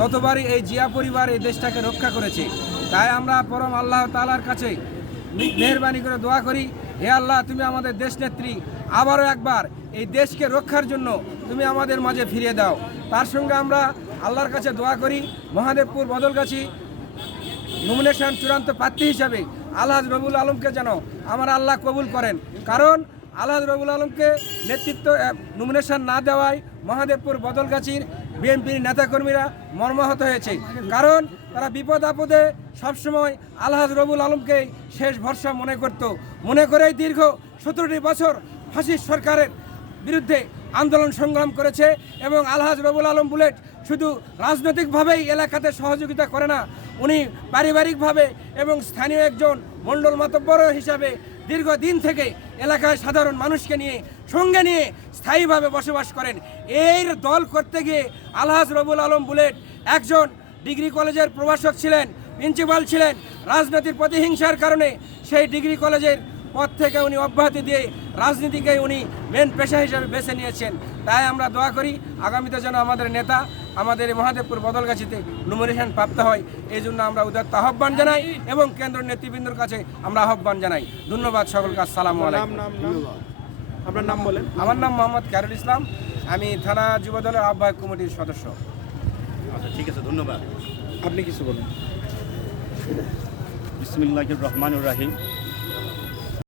ততবারই এই জিয়া পরিবার এই দেশটাকে রক্ষা করেছে। তাই আমরা পরম আল্লাহ তালার কাছে মেহরবানি করে দোয়া করি, হে আল্লাহ, তুমি আমাদের দেশ নেত্রী, আবারও একবার এই দেশকে রক্ষার জন্য তুমি আমাদের মাঝে ফিরিয়ে দাও। তার সঙ্গে আমরা আল্লাহর কাছে দোয়া করি, মহাদেবপুর বদলগাছি নমিনেশন চূড়ান্ত প্রার্থী হিসাবে আলহাজ রবুল আলমকে যেন আমার আল্লাহ কবুল করেন। কারণ আলহাজ রবুল আলমকে নেতৃত্ব নমিনেশন না দেওয়ায় মহাদেবপুর বদলগাছির বিএনপির নেতাকর্মীরা মর্মাহত হয়েছে। কারণ তারা বিপদ আপদে সবসময় আলহাজ রবুল আলমকে শেষ ভরসা মনে করত। মনে করেই দীর্ঘ সতেরোটি বছর ফাঁসির সরকারের বিরুদ্ধে আন্দোলন সংগ্রাম করেছে এবং আলহাজ রবুল আলম বুলেট শুধু রাজনৈতিকভাবেই এলাকাতে সহযোগিতা করে না, উনি পারিবারিকভাবে এবং স্থানীয় একজন মণ্ডল মাতব্বর হিসাবে দীর্ঘদিন থেকে এলাকায় সাধারণ মানুষকে নিয়ে, সঙ্গে নিয়ে স্থায়ীভাবে বসবাস করেন। এর দল করতে গিয়ে আলহাজ রবুল আলম বুলেট একজন ডিগ্রি কলেজের প্রভাষক ছিলেন, প্রিন্সিপাল ছিলেন, রাজনীতির প্রতিহিংসার কারণে সেই ডিগ্রি কলেজের পদ থেকে উনি অব্যাহতি দিয়ে রাজনীতিকে উনি মেন পেশা হিসেবে বেছে নিয়েছেন। তাই আমরা দোয়া করি, আগামীতে যেন আমাদের নেতা আমাদের এই মহাদেবপুর বদলগাছিতে নমিনেশন প্রাপ্ত হয়। এই জন্য আমরা উদাত্ত আহ্বান জানাই এবং কেন্দ্র নেতৃবৃন্দর কাছে আমরা আহ্বান জানাই। ধন্যবাদ সকলকে আসসালামু নাম আলাইকুম। আপনার নাম বলেন। আমার নাম মোহাম্মদ ক্যারুল ইসলাম। আমি থানা যুবদলের আহ্বায়ক কমিটির সদস্য। আচ্ছা ঠিক আছে ধন্যবাদ। আপনি কিছু বলুন। বিসমিল্লাহির রহমানুর রাহিম।